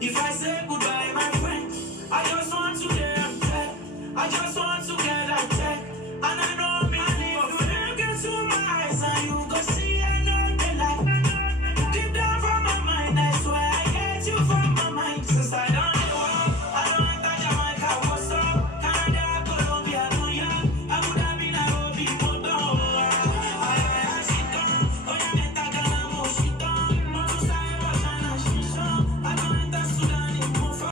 If I say goodbye, my friend, I just want to hear. I just want